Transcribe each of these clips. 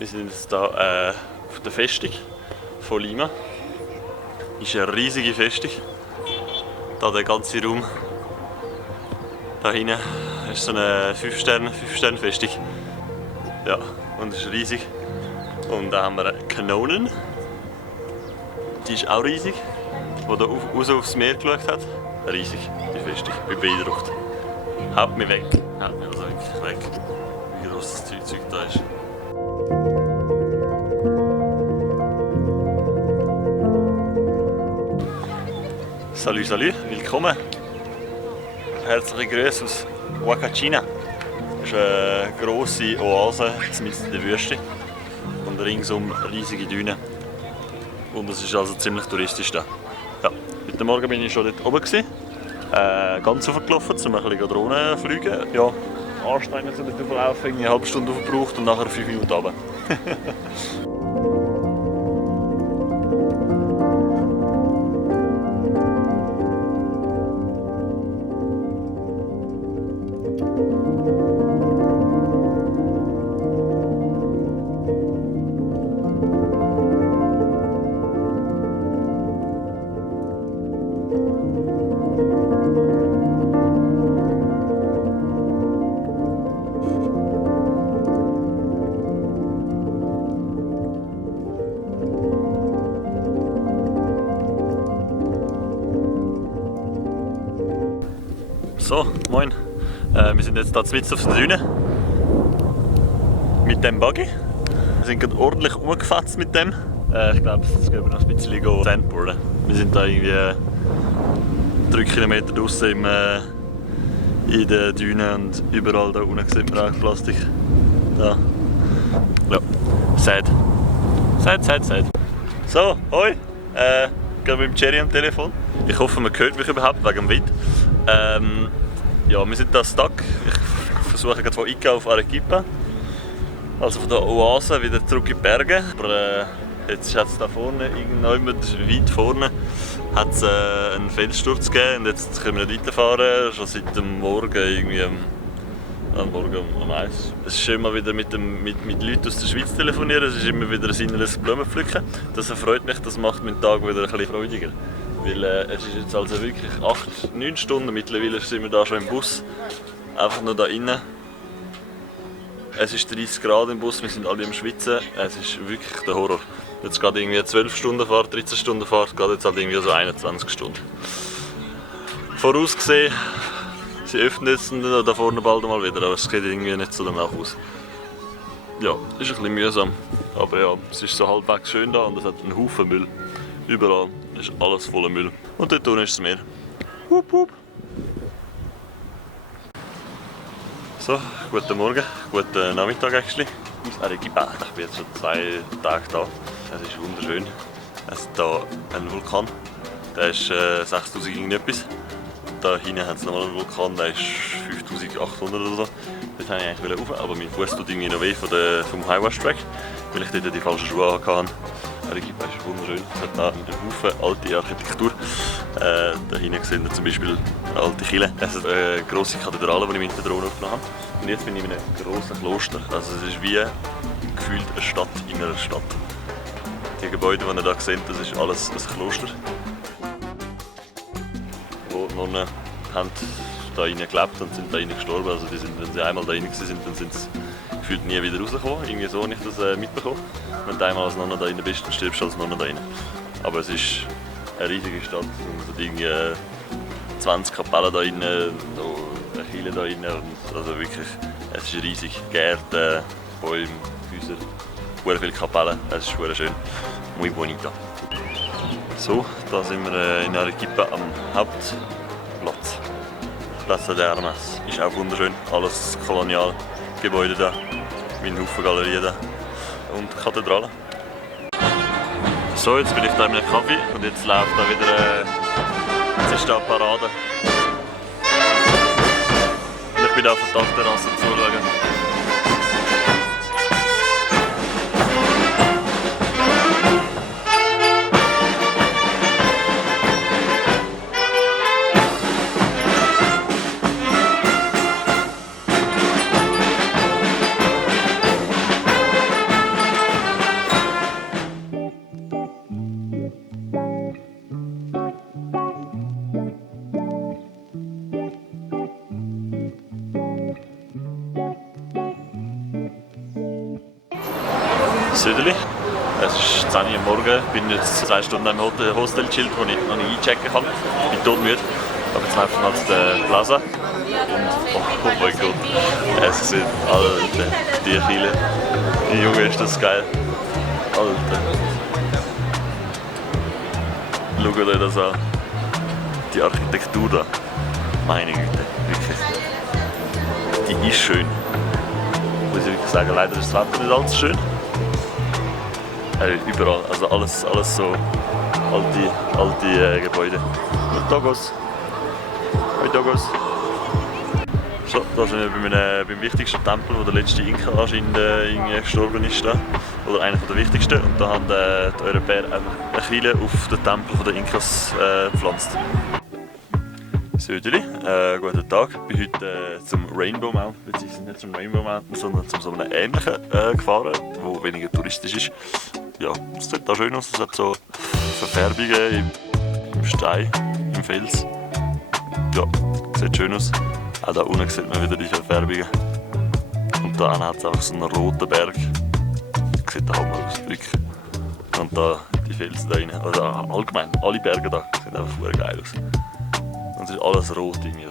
Wir sind jetzt hier auf der Festung von Lima. Das ist eine riesige Festung. Hier der ganze Raum. Da hinten ist so eine 5-Sterne-Festung. Ja, und es ist riesig. Und da haben wir Kanonen. Die ist auch riesig. Die da raus aufs Meer geschaut hat. Riesig, die Festung. Ich bin beeindruckt. Haut mich weg. Haut mich also wirklich weg. Wie groß das Zeug da ist. Salut, salut, willkommen. Herzliche Grüße aus Huacachina. Das ist eine grosse Oase mitten in der Wüste und ringsum riesige Dünen. Und es ist also ziemlich touristisch da. Ja, heute Morgen bin ich schon dort oben gewesen, ganz hochgelaufen, um ein bisschen Drohnen zu fliegen. Ja, anstrengend so dort laufen, eine halbe Stunde gebraucht und nachher 5 Minuten runter. So, moin. Wir sind jetzt hier mitten auf der Düne. Mit dem Buggy. Wir sind gerade ordentlich umgefetzt mit dem. Ich glaube, jetzt gehen wir noch ein bisschen Sandboarden. Wir sind da irgendwie 3 Kilometer draußen in den Dünen und überall da unten sieht man auch Plastik. Da. Ja, sad. Sad. So, hoi. Gerade mit dem Jerry am Telefon. Ich hoffe, man hört mich überhaupt wegen dem Wind. Ja, wir sind da stuck. Ich versuche gerade von Ica auf Arequipa, also von der Oase wieder zurück in die Berge. Aber jetzt hat es da vorne, weit vorne, hat's, einen Felssturz gegeben und jetzt können wir nicht weiterfahren. Schon seit dem Morgen irgendwie Morgen um 1. Es ist immer wieder mit Leuten aus der Schweiz telefonieren, es ist immer wieder ein inneres Blumenpflücken. Das erfreut mich, das macht meinen Tag wieder ein bisschen freudiger. Weil es ist jetzt also wirklich 8-9 Stunden mittlerweile sind wir da schon im Bus. Einfach nur da innen. Es ist 30 Grad im Bus, wir sind alle am Schwitzen. Es ist wirklich der Horror. Jetzt geht irgendwie 12 Stunden Fahrt, 13 Stunden Fahrt, geht jetzt halt irgendwie so 21 Stunden. Vorausgesehen, sie öffnen jetzt da vorne bald mal wieder, aber es geht irgendwie nicht so danach aus. Ja, ist ein bisschen mühsam. Aber ja, es ist so halbwegs schön da und es hat einen Haufen Müll. Überall ist alles voller Müll. Und dort unten ist das Meer. Hup, hup. So, guten Morgen, guten Nachmittag eigentlich. Aus Arequipa. Ich bin jetzt schon 2 Tage da. Es ist wunderschön. Es ist hier ein Vulkan. Der ist 6000 irgendetwas. Da hinten hat es nochmal einen Vulkan, der ist 5800 oder so. Dort wollte ich eigentlich rauf, aber mein Fuß tut irgendwie noch weh vom Highway-Track, weil ich dort die falschen Schuhe hatte. Arequipa ist wunderschön. Es hat da einen Haufen alte Architektur. Da hinten sehen wir zum Beispiel eine alte Kirche. Es ist eine grosse Kathedrale, die ich mit der Drohne aufgenommen habe. Und jetzt bin ich in einem grossen Kloster. Also es ist wie gefühlt eine Stadt in einer Stadt. Die Gebäude, die ihr hier seht, das ist alles ein Kloster. Wo die Nonnen haben da rein gelebt und sind da rein gestorben. Also die sind, wenn sie einmal da rein waren, dann sind sie gefühlt nie wieder rausgekommen. Irgendwie so habe ich das mitbekommen. Wenn du einmal als Nonne da rein bist, dann stirbst du als Nonne da rein. Aber es ist eine riesige Stadt. Es hat irgendwie 20 Kapellen da rein, noch eine Kirche da rein. Und also wirklich, es ist riesig. Gärten, Bäume, Häuser, sehr viele Kapellen. Es ist sehr schön. Muy bonito. So, da sind wir in Arequipa am Hauptplatz. Plaza de Armas. Ist auch wunderschön. Alles Kolonialgebäude da. Mit einem Haufen Galerien da. Und Kathedrale. So, jetzt bin ich da in einem Kaffee und jetzt läuft da wieder jetzt ist da eine Parade. Und ich bin da auf der Dachterrasse zuschauen. Südeli. Es ist 10 Uhr am Morgen. Ich bin jetzt 2 Stunden im Hostel gechillt, wo ich noch nicht einchecken kann. Ich bin todmüde. Aber jetzt laufen wir halt den Plaza. Und oh mein Gott, es sieht, Alter, die Kille. Junge, ist das geil. Alter. Schaut euch das an. Die Architektur da. Meine Güte, wirklich. Die ist schön. Muss ich wirklich sagen, leider ist das Wetter nicht allzu schön. Überall, also alles so alte Gebäude. Dogos. Hi Dogos. So, da sind wir beim wichtigsten Tempel, wo der letzte Inka anscheinend gestorben ist. Da. Oder einer der wichtigsten. Und da haben die Europäer einfach eine Kille auf den Tempel der Inkas gepflanzt. Södeli, guten Tag. Ich bin heute zum Rainbow Mountain, beziehungsweise nicht zum Rainbow Mountain, sondern zum so einem ähnlichen gefahren, der weniger touristisch ist. Ja, es sieht da schön aus, es hat so Verfärbungen im Stein, im Fels. Ja, sieht schön aus. Auch da unten sieht man wieder die Verfärbungen. Und da hat es einfach so einen roten Berg. Sieht der Hammer aus, wirklich. Und da die Felsen da rein, also allgemein, alle Berge da sehen einfach super geil aus. Und es ist alles rot irgendwie so.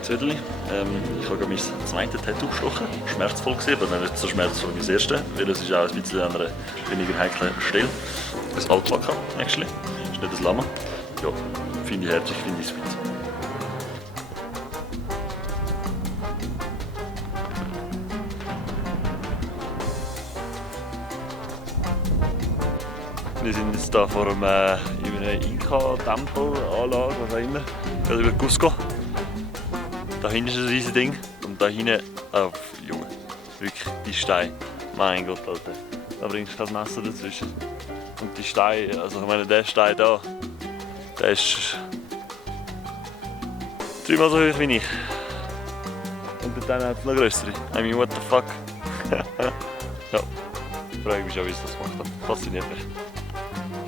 Södeli. Ich habe mein zweites Tattoo gestochen. Schmerzvoll gewesen, aber nicht so schmerzvoll wie das erste, weil es ist auch ein bisschen an einer weniger heiklen Stelle. Ein Alpaka, actually. Ist nicht ein Lama. Ja, finde ich herzig, finde ich sweet. Wir sind jetzt hier vor einem Inka-Tempel-Anlage, was auch immer. Gerade über Cusco. Da hinten ist ein riesiges Ding und da hinten, oh, Junge, wirklich die Steine. Mein Gott, Alter, da bringst du kein Messer dazwischen. Und die Steine, also ich meine, der Stein da, der ist 3-mal so hoch wie ich. Und dann hat es noch größere. I mean, what the fuck? Ja, frage mich auch, wie es das gemacht hat. Fasziniert mich.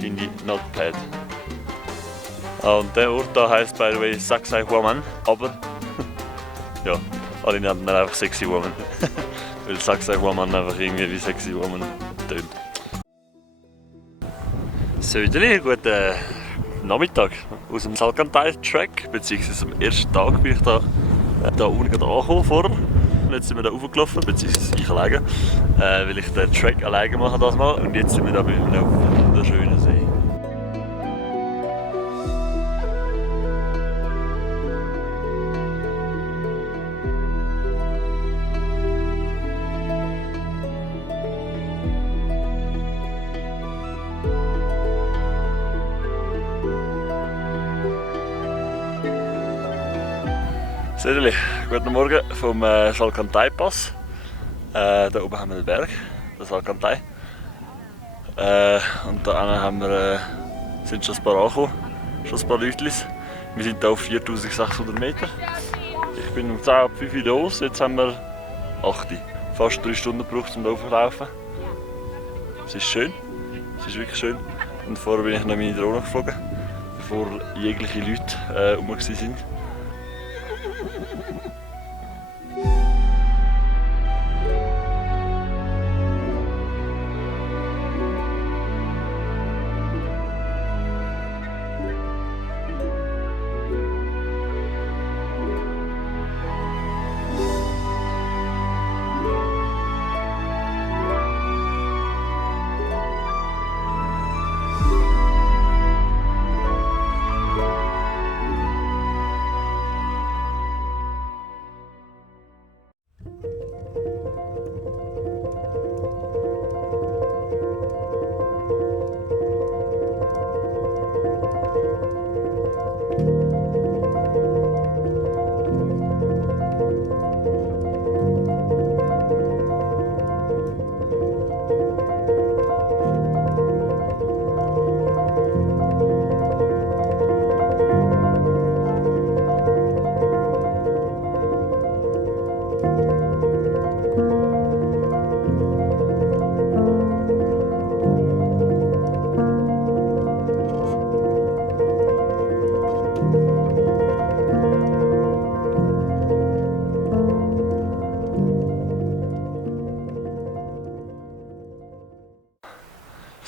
Finde ich not bad. Und der Ort da heisst, by the way, Sacsay Huaman, aber ja, alle nennen ihn einfach Sexy Woman. Weil Sacsay Huaman einfach irgendwie wie Sexy Woman tönt. Södeli, guten Nachmittag aus dem Salcantay-Track, beziehungsweise am ersten Tag bin ich da unten angekommen vorher. Und jetzt sind wir da raufgelaufen, beziehungsweise ich alleine, weil ich den Track alleine mache das mal. Und jetzt sind wir da bei einem wunderschönen See. Södeli, guten Morgen vom Salcantay-Pass. Da oben haben wir den Berg, den Salcantay. Und da sind schon ein paar angekommen, schon ein paar Leute. Wir sind hier auf 4600 Meter. Ich bin um 10 ab 5 Uhr los, jetzt haben wir 8. Fast 3 Stunden gebraucht, um hier hochzulaufen. Es ist schön, es ist wirklich schön. Und vorher bin ich noch meine Drohne geflogen, bevor jegliche Leute herum waren.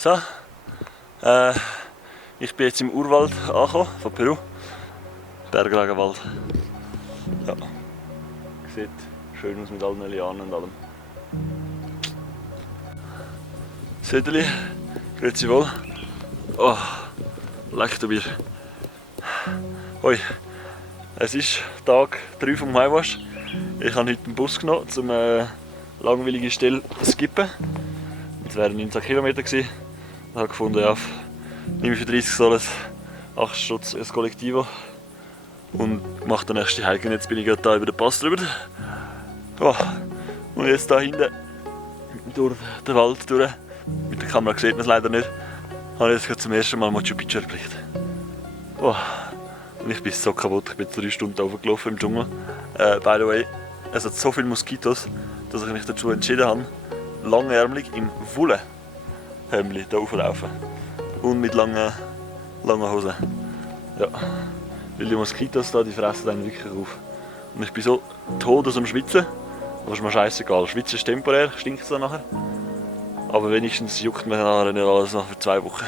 So, ich bin jetzt im Urwald angekommen, von Peru. Berglagenwald. Ja. Sieht schön aus mit allen Lianen und allem. Söderli, grüezi wohl. Oh, leck du Bier. Hoi, es ist Tag 3 vom Maiwasch. Ich habe heute den Bus genommen, um eine langweilige Stelle zu skippen. Es wären 19 Kilometer gewesen. Ich habe gefunden, ja, nehme ich für 30 Soll ein 8 Stutz ein Kollektivo und mache den nächsten Hike. Jetzt bin ich gerade da über den Pass drüber. Oh. Und jetzt da hinten durch den Wald durch. Mit der Kamera sieht man es leider nicht. Habe ich jetzt zum ersten Mal Machu Picchu erblickt. Oh. Und ich bin so kaputt. Ich bin 3 Stunden hochgelaufen im Dschungel. By the way, es hat so viele Moskitos, dass ich mich dazu entschieden habe, langärmelig im Wollenhemdli hier raufzulaufen. Und mit langen Hosen. Ja. Weil die Moskitos da, die fressen einen wirklich auf. Und ich bin so tot aus dem Schwitzen. Aber ist mir scheißegal. Schwitzen ist temporär, stinkt es dann nachher. Aber wenigstens juckt mir nachher nicht alles nach für 2 Wochen.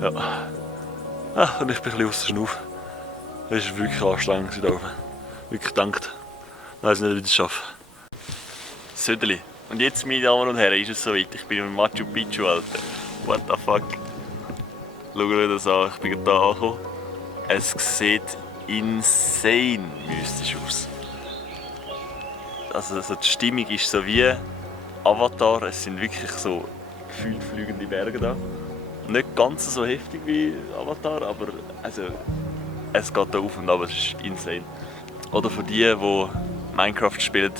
Ja. Ah, und ich bin ein bisschen aus der Schnuff. Es war wirklich anstrengend hier oben. Wirklich gedankt. Ich weiss nicht, wie ich das schaffe. Söderli. Und jetzt, meine Damen und Herren, ist es soweit. Ich bin im Machu Picchu, Alter. What the fuck? Schaut euch das an, ich bin gerade hier angekommen. Es sieht insane mystisch aus. Also die Stimmung ist so wie Avatar. Es sind wirklich so gefühlfliegende Berge da. Nicht ganz so heftig wie Avatar, aber also, es geht da auf und ab, es ist insane. Oder für die, die Minecraft spielen,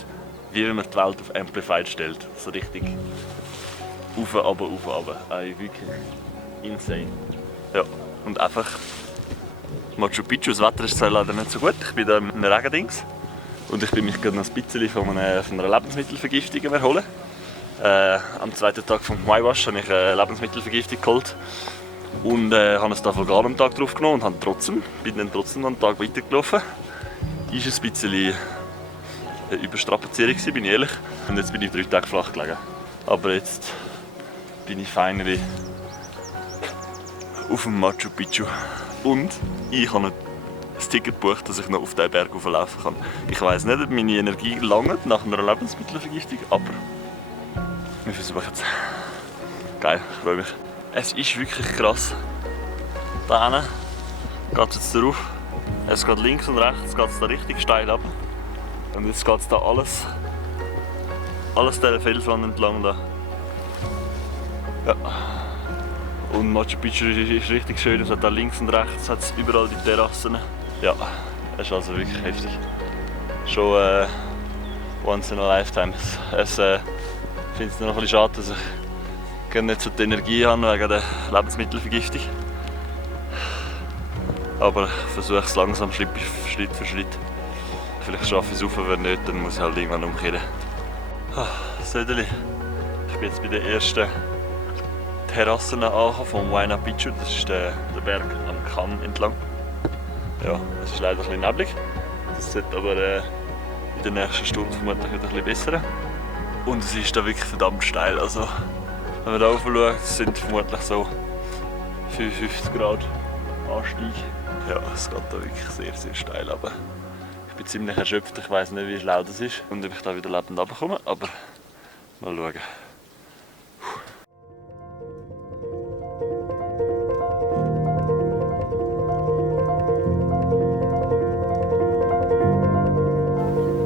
wie wenn man die Welt auf Amplified stellt. So richtig auf, runter, auf, runter. Also wirklich insane. Ja, und einfach Machu Picchu, das Wetter ist zwar leider nicht so gut. Ich bin da im Regendings. Und ich bin mich gerade noch ein bisschen von einer Lebensmittelvergiftung erholen. Am zweiten Tag vom Maiwasch habe ich eine Lebensmittelvergiftung geholt. Und habe es da voll gar am Tag drauf genommen und bin dann trotzdem einen Tag weitergelaufen. Ist ein bisschen eine Überstrapazierung, bin ich ehrlich. Und jetzt bin ich 3 Tage flach gelegen. Aber jetzt bin ich finally auf dem Machu Picchu. Und ich habe ein Ticket gebucht, dass ich noch auf diesen Berg hochlaufen kann. Ich weiss nicht, ob meine Energie langt nach einer Lebensmittelvergiftung, aber wir versuchen es. Geil, ich freue mich. Es ist wirklich krass. Da hinten geht es jetzt drauf. Es geht links und rechts geht es da richtig steil ab. Und jetzt geht es da alles dieser Felswand entlang da. Ja. Und Machu Picchu ist richtig schön. Es hat da links und rechts hat's überall die Terrassen. Ja, es ist also wirklich heftig. Schon once in a lifetime. Ich finde es noch ein bisschen schade, dass ich nicht so die Energie habe wegen der Lebensmittelvergiftung. Aber ich versuche es langsam, Schritt für Schritt. Vielleicht schaffe ich es auf, wenn nicht, dann muss ich halt irgendwann umkehren. Söderli, ich bin jetzt bei der ersten Terrasse angekommen von Huayna Picchu. Das ist der Berg am Kamm entlang. Ja, es ist leider ein bisschen neblig. Das sollte aber in der nächsten Stunde vermutlich wieder ein bisschen besser. Und es ist da wirklich verdammt steil. Also, wenn man da rauf schaut, sind vermutlich so 55 Grad Anstieg. Ja, es geht da wirklich sehr, sehr steil. Aber ich bin ziemlich erschöpft. Ich weiss nicht, wie laut es ist und ob ich da wieder lebend runterkomme. Aber mal schauen.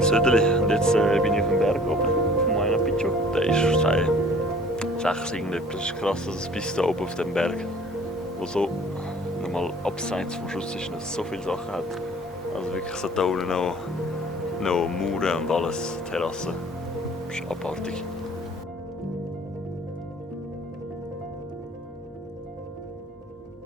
Söderli. Und jetzt bin ich auf dem Berg oben, vom Huayna Picchu. Der ist 6 irgendetwas. Das ist krass, dass es bis da oben auf dem Berg, wo so nochmal abseits vom Schuss ist, noch so viele Sachen hat. Also wirklich so da unten noch Mauern und alles, Terrassen. Das ist abartig.